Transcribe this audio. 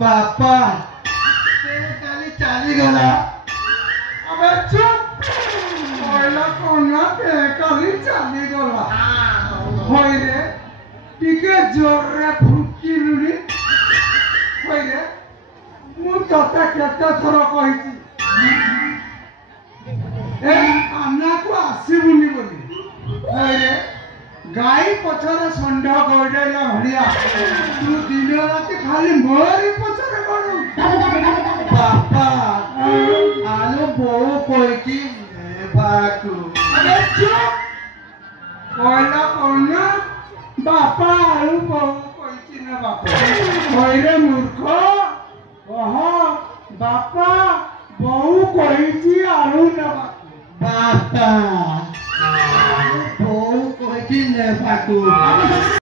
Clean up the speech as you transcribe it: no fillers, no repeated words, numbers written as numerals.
बापा चली चली गला अबे चुप कोयला कोना पे कली चली गला होय रे टिके जोर रे फुकी लुनी होय रे मु तते केते थरो कहिची ए आना को आसीबुनी बोली होय रे गाई पछरे संड गडैला भड़िया तू दिन रात खाली मोरी पछरे गडू बापा आलो बो कोइकी बाकू अबे चुप कोइला कोना बापा आलो बो कोइकी ना बापा होइरे मूर्ख ओहो बापा बो कोइकी आलो ना बापा बो कोइकी ने बाकू